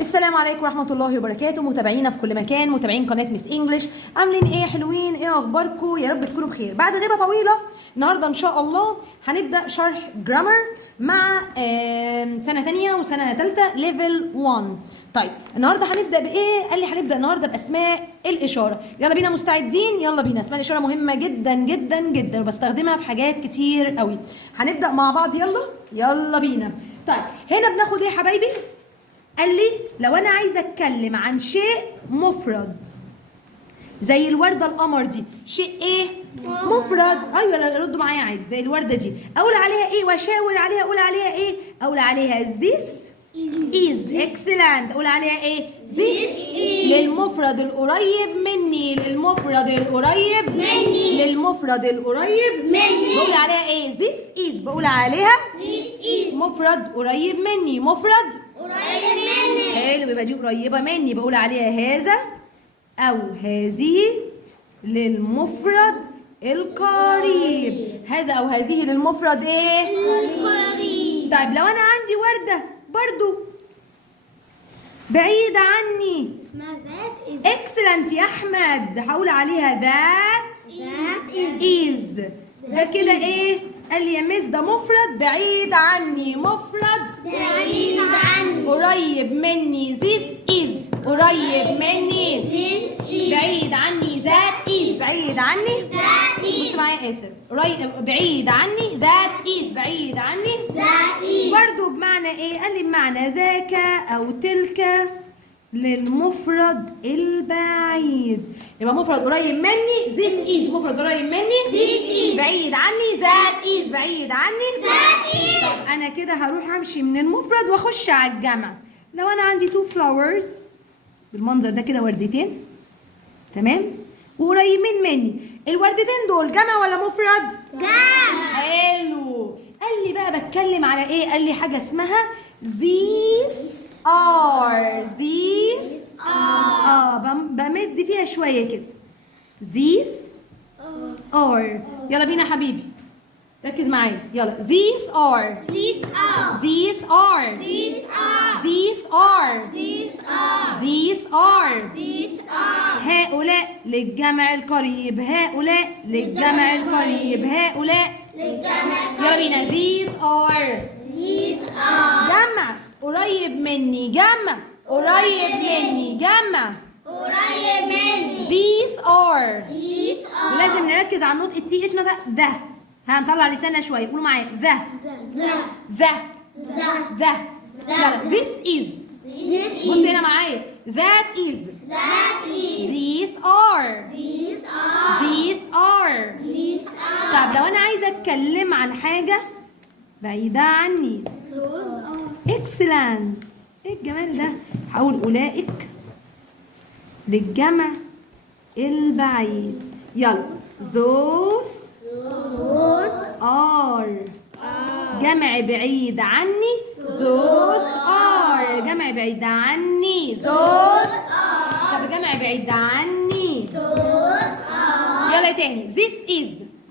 السلام عليكم ورحمة الله وبركاته، متابعينا في كل مكان، متابعين قناة مس انجلش. عاملين ايه يا حلوين؟ ايه اخباركم؟ يا رب تكونوا بخير. بعد غيبة طويلة النهارده ان شاء الله هنبدأ شرح جرامر مع سنة تانية وسنة تالتة ليفل 1. طيب النهارده هنبدأ بايه؟ قال لي هنبدأ النهارده باسماء الإشارة. يلا بينا مستعدين؟ يلا بينا. اسماء الإشارة مهمة جدا جدا جدا وبستخدمها في حاجات كتير قوي. هنبدأ مع بعض، يلا بينا. طيب هنا بناخد ايه يا حبايبي؟ قال لي لو انا عايزه اتكلم عن شيء مفرد زي الورده القمر دي، شيء ايه؟ مفرد. ايوه ردوا معايا عادي. زي الورده دي اقول عليها ايه واشاور عليها؟ اقول عليها ايه؟ اقول عليها this is. excellent. اقول عليها ايه؟ this is. للمفرد القريب مني، للمفرد القريب مني، للمفرد القريب مني بقول عليها ايه؟ this is. بقول عليها this is. مفرد قريب مني، مفرد قريب مني. حلو، يبقى دي قريبة مني بقول عليها هذا أو هذه للمفرد القريب. هذا أو هذه للمفرد إيه؟ القريب. طيب لو أنا عندي وردة برضو بعيدة عني اسمها ذات excellent يا أحمد، هقول عليها ذات is. ده كده إيه؟ قال لي يا مس ده مفرد بعيد عني، مفرد بعيد عني. قريب مني this is. قريب مني this is. بعيد عني that is. بعيد عني that is. بص معايا آسر. بعيد عني that is. بعيد عني that is. برضو بمعنى ايه؟ قال لي بمعنى ذاك او تلك للمفرد البعيد. يبقى مفرد قريب مني this is. مفرد قريب مني this is. بعيد عني that is. بعيد عني that is. طب انا كده هروح امشي من المفرد واخش على الجمع. لو انا عندي two flowers بالمنظر ده كده، وردتين تمام وقريبين مني، الوردتين دول جمع ولا مفرد؟ جمع. حلو. قال لي بقى بتكلم على ايه؟ قال لي حاجه اسمها these are. these بمد فيها شويه كده. these are. يلا بينا يا حبيبي ركز معايا. يلا these are. these are. these are. these are. these are. these are. these are. these are. هؤلاء للجمع القريب، هؤلاء للجمع القريب، هؤلاء للجمع. يلا بينا these are. these are. جمع قريب مني، جمع قريب مني، جمع قريب مني. these are. these are. ولازم نركز على النطق التي اتش مثلا ده. هنطلع لساننا شويه، قولوا معايا ذا ذا ذا. يلا this is. بص هنا معايا that is. that is. these are. these are. these are. these are. طب لو انا عايزه اتكلم عن حاجه بعيده عني those are. excellent. ايه الجمال ده؟ هقول اولئك للجمع البعيد. يلا those are. جمع بعيد عني those are. جمع بعيد عني those. طب جمع بعيد عني those are. يلا تاني this is.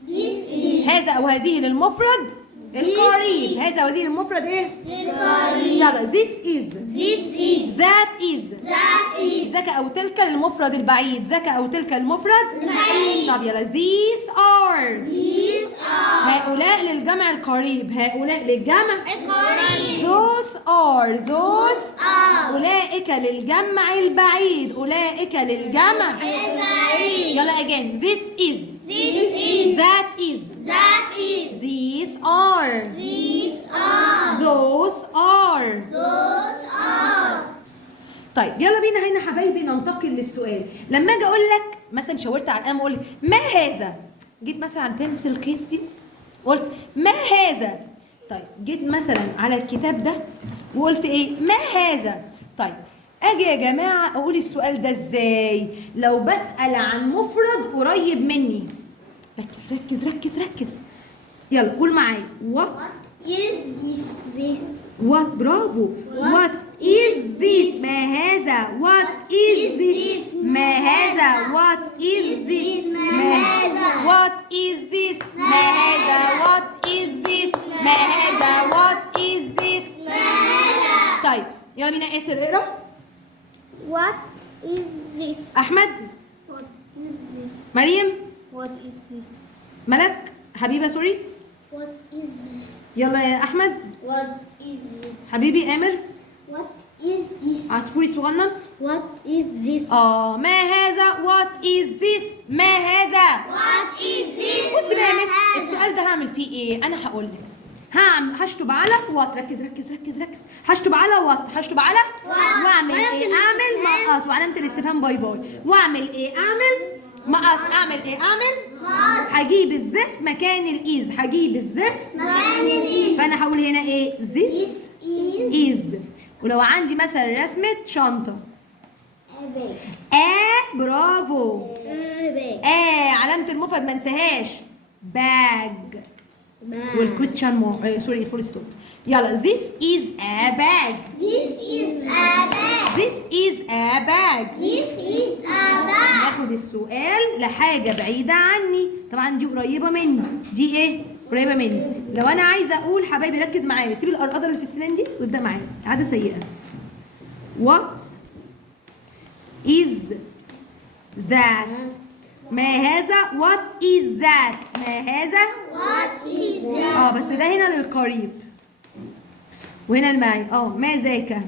this is. هذا او هذه للمفرد القريب. هذا وهذه للمفرد ايه؟ للقريب. يلا this is. this is. that is. that is. ذاك او تلك للمفرد البعيد، ذاك او تلك المفرد البعيد. طب يلا these are. these are. هؤلاء للجمع القريب، هؤلاء للجمع القريب. those are. those are. أولئك للجمع البعيد، أولئك للجمع البعيد. يلا again this is. this is. that is. that is. these are. these are. those are. those are. طيب يلا بينا هنا حبايبي ننتقل للسؤال. لما اجي اقول لك مثلا، شاورت على القلم اقول لك ما هذا، جيت مثلا على البنسل كيس دي قلت ما هذا. طيب جيت مثلا على الكتاب ده وقلت ايه؟ ما هذا. طيب اجي يا جماعه اقول السؤال ده ازاي؟ لو بسال عن مفرد قريب مني، ركز ركز ركز ركز. يلا قول معايا what is this. what. برافو. what is this. ما هذا. what is this. ما هذا. what is this. ما هذا. what is this. ما هذا. what is this. ما هذا. what is this. ما هذا. طيب يلا بينا آسر اقرا. What is this? احمد، What is this? مريم، What is this? ملك، حبيبه سوري. What is this? يلا يا احمد. What is this? حبيبي امر. What is this? عصفوري صغنن. What is this? ما هذا؟ what is this؟ ما هذا؟ What is this? بص بقى يا مس، السؤال ده هعمل فيه ايه؟ انا هقول لك هشطب على وات. ركز ركز ركز ركز. هشطب على وات، هشطب على واعمل ايه؟ اعمل مقص وعلامه الاستفهام باي باي. واعمل ايه؟ اعمل مقص. اعمل ايه؟ اعمل مقص. هجيب الذس مكان الايز. هجيب الذس مكان الإيز. فانا هقول هنا ايه؟ this is is. ولو عندي مثلا رسمه شنطه، a bag. برافو. A bag. علامه المفرد ما انساهاش، باج. والكويستشن سوري الفول ستوب. يلا this is a bag. This is a bag. This is a bag. This is a bag. ناخد السؤال لحاجة بعيدة عني. طبعا دي قريبة مني. دي ايه؟ قريبة مني. لو أنا عايزة أقول حبايبي ركز معايا، سيب القرقضة اللي في السنان دي وابدأ معايا. عادة سيئة. What is that؟ ما هذا؟ What is that؟ ما هذا؟ What is that? بس ده هنا للقريب وهنا المعي. ما ذاك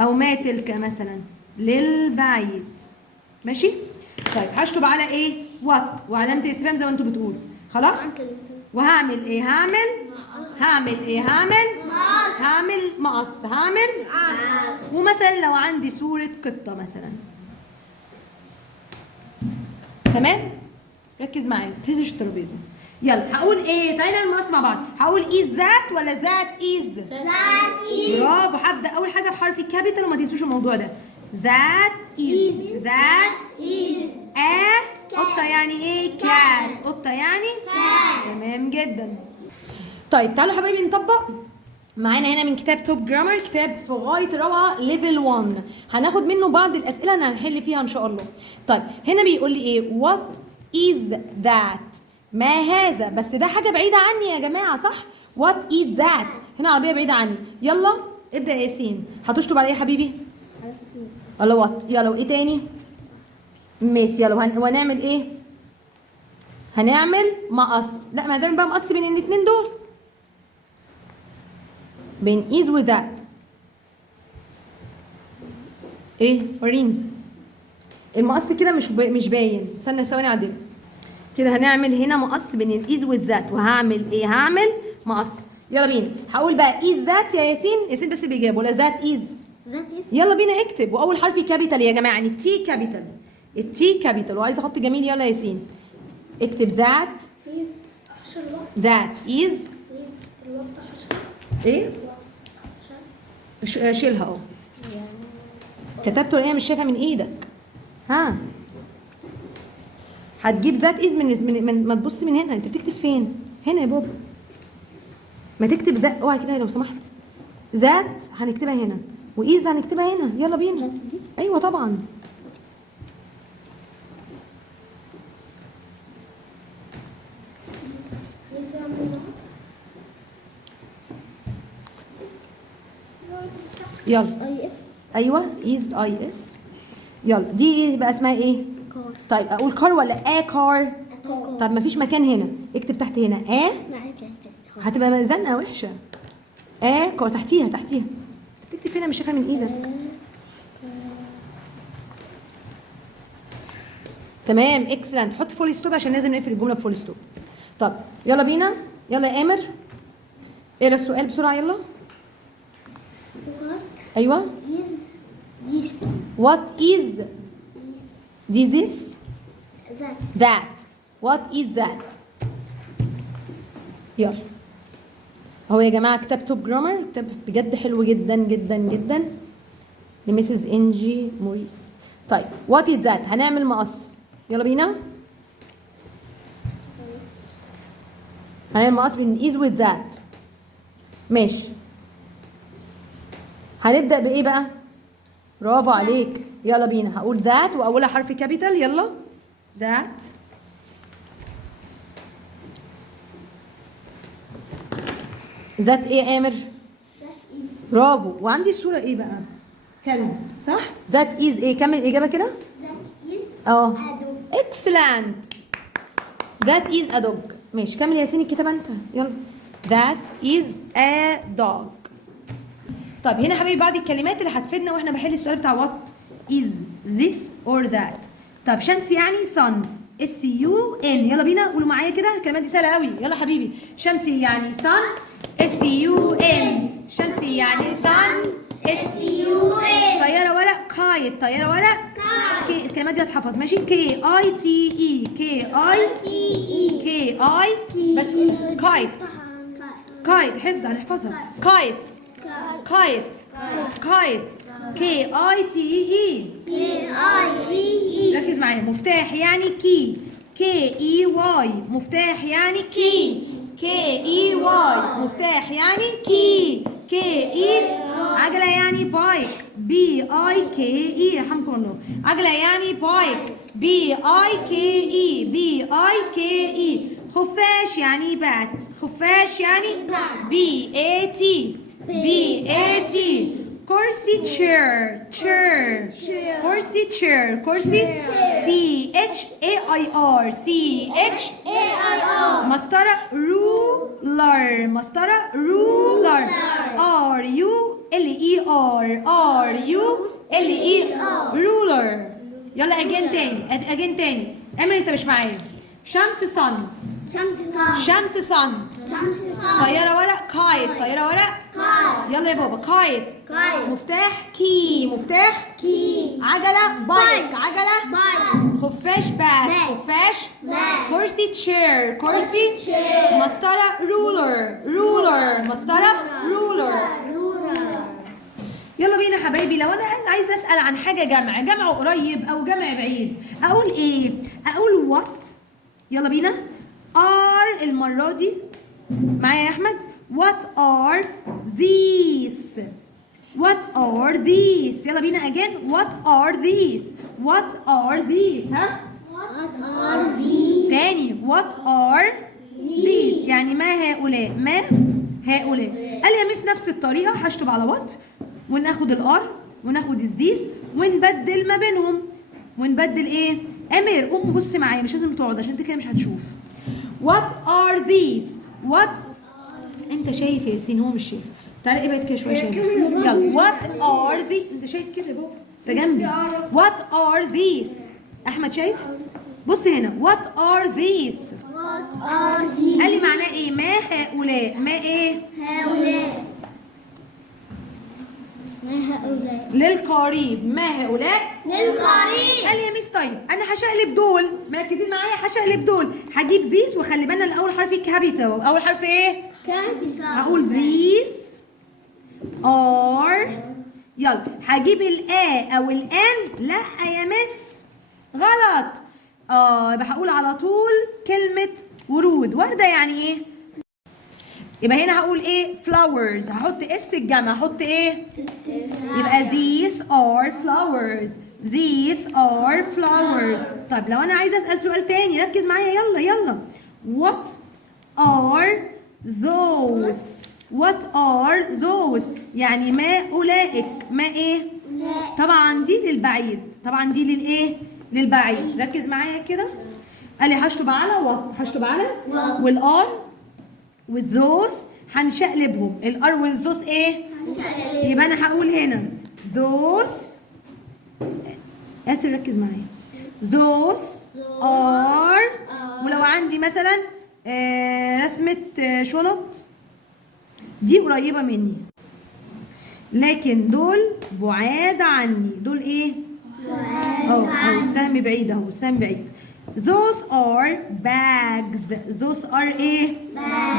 او ما تلك مثلا للبعيد. ماشي. طيب هشطب على ايه؟ وات وعلامه الاستفهام زي ما انتوا بتقولوا. خلاص. وهعمل ايه؟ هعمل ايه؟ هعمل مقص. هعمل ومثلا لو عندي صوره قطه مثلا. تمام. ركز معايا، ما تهزش الترابيزه. يلا هقول ايه؟ تعالى نمص مع بعض. هقول is that ولا that is؟ That is. برافو. هبدا اول حاجه بحرف كابيتال وما تنسوش الموضوع ده. that is. that is. قطه يعني ايه؟ cat. قطه يعني cat. تمام جدا. طيب تعالوا حبايبي نطبق معانا هنا من كتاب توب جرامر، كتاب في غايه الروعه ليفل 1. هناخد منه بعض الاسئله اللي هنحل فيها ان شاء الله. طيب هنا بيقول لي ايه؟ what is that؟ ما هذا؟ بس ده حاجه بعيده عني يا جماعه، صح؟ what is that؟ هنا عربيه بعيده عني. يلا ابدا يا ياسين. هتشطب على ايه يا حبيبي؟ يلا وات. يلا وايه تاني؟ ماشي. يلا وهنعمل ايه؟ هنعمل مقص. لا ما هنعمل بقى مقص بين الاثنين دول، بين is و that. ايه؟ وريني المقص كده مش باين. استنى ثواني اعدله كده. هنعمل هنا مقص بين الايز والذات. وهعمل ايه؟ هعمل مقص. يلا بينا. هقول بقى is that يا ياسين. ياسين بس اللي بيجاوب. ولا that is؟ That is. يلا بينا اكتب. واول حرف كابيتال يا جماعه، يعني التي كابيتال. التي كابيتال. وعايزه احط جميل. يلا يا ياسين اكتب that. Please. أحشر الوقت. that is. Please. الوقت أحشر. ايه؟ شيلها كتبته ولا هي مش شايفها من ايدك؟ ها هتجيب ذات از من ما تبص من هنا. انت بتكتب فين؟ هنا يا بابا. ما تكتب ذات. اوعى كده لو سمحت. ذات هنكتبها هنا وايز هنكتبها هنا. يلا بينا. ايوه طبعا. يلا. ايوه از اي اس. يلا دي ايه بقى؟ اسمها ايه؟ كار. طيب اقول كار ولا كار؟ طب ما فيش مكان هنا. اكتب تحت هنا هتبقى زنقه وحشه. كار تحتيها. تكتب فين؟ مش شايفها من ايدك. تمام اكسلنت. حط فول ستوب عشان لازم نقفل الجمله بفول ستوب. طب يلا بينا. يلا يا امر اقرا السؤال بسرعه. يلا. What ايوه. is this? what is this That. that what is that؟ يلا اهو يا جماعه كتاب توب جرامر، كتاب بجد حلو جدا جدا جدا لميسز انجي موريس. طيب وات از ذات؟ هنعمل مقص. يلا بينا. هنعمل مقص بين از وذ ذات. ماشي. هنبدا بايه بقى؟ برافو عليك. يلا بينا. هقول ذات واولها حرف كابيتال. يلا ذات. ذات ايه يا امر؟ That is. برافو. وعندي الصورة ايه بقى؟ كلب، صح؟ that is ايه؟ كمل الإجابة كده. That is اه a dog. excellent. that is a dog. ماشي كمل يا ياسين الكتابة انت، يلا. that is a dog. طيب هنا حبيبي بعض الكلمات اللي هتفيدنا واحنا بحل السؤال بتاع what is this or that. طب شمس يعني sun S-U-N. يلا بينا قولوا معايا كده، الكلمات دي سهله قوي. يلا حبيبي. شمسي يعني sun S-U-N. شمسي يعني sun S-U-N. طياره ورق kite. طياره ورق Kite. الكلمات دي هتحفظ ماشي. K-I-T-E K-I بس kite. kite حفظ هنحفظها. kite kite kite K-I-T-E. K-I-T-E. ركز معايا. مفتاح يعني key K-E-Y. مفتاح يعني key K-E-Y. مفتاح يعني key K-E. عجلة يعني bike B-I-K-E. رحمكم الله. عجلة يعني bike B-I-K-E B-I-K-E. خفاش يعني bat. خفاش يعني B-A-T B-A-T. كرسي chair كرسي chair كرسي C-H-A-I-R A-I-R. مسطرة ruler. مسطرة ruler R-U-L-E-R R-U-L-E-R ruler. يلا again تاني أمل أنت مش معايا. شمس sun شمس sun. طيارة ورق kite. طيارة ورق يلا يا بابا kite. مفتاح key. مفتاح عجلة bike. عجلة خفاش bat. خفاش كرسي chair. كرسي مسطرة ruler. مسطرة ruler. يلا بينا حبايبي. لو انا عايزه اسال عن حاجه جمع قريب او جمع بعيد اقول ايه؟ اقول what. يلا بينا. are المره دي معايا يا احمد. what are these. يلا بينا again. what are these ها. تاني what are these يعني ما هؤلاء. قال لي يا مس نفس الطريقه هشطب على what وناخد الار وناخد الذيس ونبدل ما بينهم. ونبدل ايه؟ امير قوم بص معايا، مش لازم تقعد عشان انت كده مش هتشوف. what are these. انت شايف يا ياسين، هو مش شايف. تعالى ابعد كده شويه. يلا what are these. انت شايف كده يا بابا، انت جنبي. what are these. احمد شايف؟ بص هنا what are these. قال لي معناه ايه؟ ما هؤلاء. ما ايه؟ للقريب. ما هؤلاء قال لي يا ميس طيب انا هشقلب دول. مركزين معايا. هشقلب دول هجيب ذيس وخلي بالنا الاول حرف كابيتال. اول حرف ايه؟ هقول ذيس ار. يلا هجيب الا او الان. لا يا مس غلط. يبقى هقول على طول كلمه ورود. ورده يعني ايه؟ يبقى هنا هقول ايه؟ flowers. هحط اس الجمع. هحط ايه؟ يبقى these are flowers. طيب لو انا عايزه اسال سؤال تاني ركز معايا. يلا what are those يعني ما اولئك. ما ايه؟ طبعا دي للبعيد. طبعا دي للايه؟ للبعيد. ركز معايا كده. قال لي هشطب على what. هشطب على والار والذوس هنشقلبهم. الار والذوس ايه؟ يبقى انا هقول هنا those. ياسر ركز معايا. those are. ولو عندي مثلا رسمة شنط دي قريبة مني لكن دول بعاد عني. دول ايه؟ اهو السهم بعيد. اهو السهم بعيد. those are bags. those are ايه؟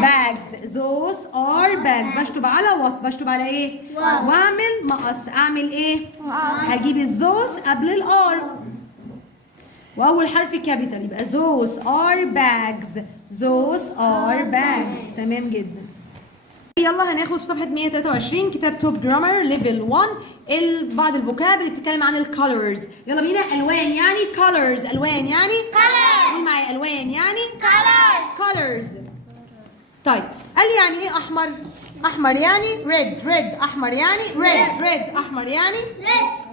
bags. those are bags. بشطب على what. بشطب على ايه؟ واعمل مقص. اعمل ايه؟ هجيب الذوس قبل الار واول حرف كابيتال. يبقى those are bags. تمام جدا. يلا هناخد في صفحة 123 كتاب توب جرامر ليفل 1 بعض الفوكاب اللي بتتكلم عن الكالرز. يلا بينا. الوان يعني colors. الوان يعني color. قول معايا. الوان يعني colors. طيب قال لي يعني ايه احمر؟ احمر يعني ريد ريد، احمر يعني ريد ريد، احمر يعني red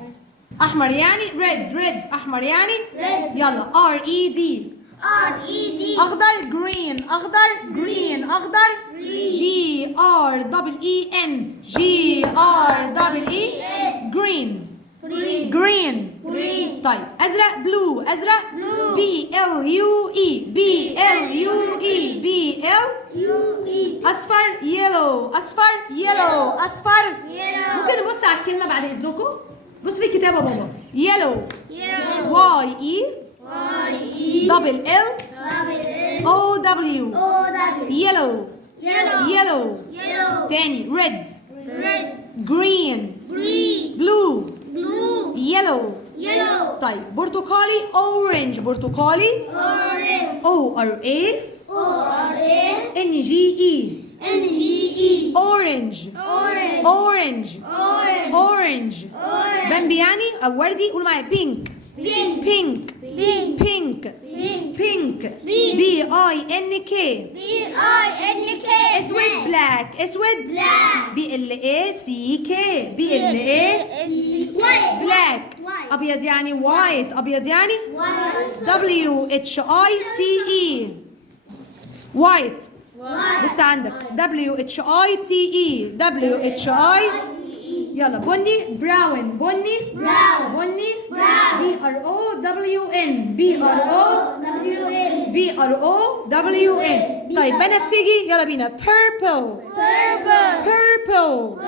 احمر يعني ريد ريد، احمر يعني Red. يلا ار اي دي. red اخضر جرين، اخضر جرين، اخضر جي ار دبل اي ان، جي ار دبل اي جرين green جرين. green طيب ازرق بلو، ازرق Blue. بي ال يو اي، بي ال يو اي، بي ال. UE اصفر يلو، اصفر يلو، اصفر. yellow ممكن نبص على الكلمه بعد اذنكم؟ بص في الكتابه بابا. يلو yellow واي اي YE دبل ال double L او دبليو OW يلو yellow يلو. yellow تاني ريد red جرين green بلو blue يلو. yellow طيب برتقالي اورنج، برتقالي orange او ار اي ORA ان جي اي NGE اورنج orange اورنج orange اورنج. orange بامبي يعني او وردي، قولوا معايا بينك pink بينك pink بينك pink بينك Pink. بي اي ان كي. BINK اسود بلاك، اسود Black. بي ال اي سي كي، بي ال اي white بلاك. White. ابيض يعني وايت، ابيض يعني white دبليو اتش اي تي اي وايت. white بص عندك دبليو اتش اي تي اي، دبليو اتش اي. يلا بني براون، بني Brown. بني Brown. بي ار او دبليو ان، بي ار او WN بي ار او دبليو ان. طيب بنفسجي يلا بينا purple purple purple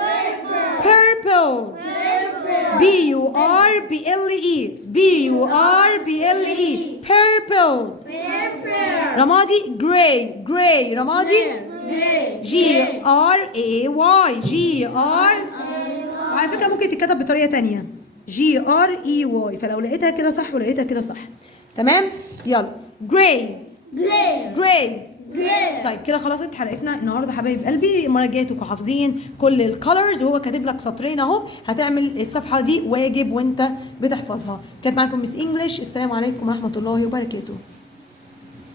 purple purple purple بي يو ار بي ال اي، بي يو ار بي ال اي purple. purple رمادي gray gray، رمادي gray جي ار اي واي، جي ار. وعلى فكره ممكن تتكتب بطريقه تانية جي ار اي واي، فلو لقيتها كده صح ولقيتها كده صح. تمام يلا جراي gray جراي. gray طيب كده خلصت حلقتنا النهارده حبايب قلبي. المره الجايه تبقوا حافظين كل الكالرز، وهو كاتب لك سطرين اهو، هتعمل الصفحه دي واجب وانت بتحفظها. كانت معاكم مس انجلش، السلام عليكم ورحمه الله وبركاته.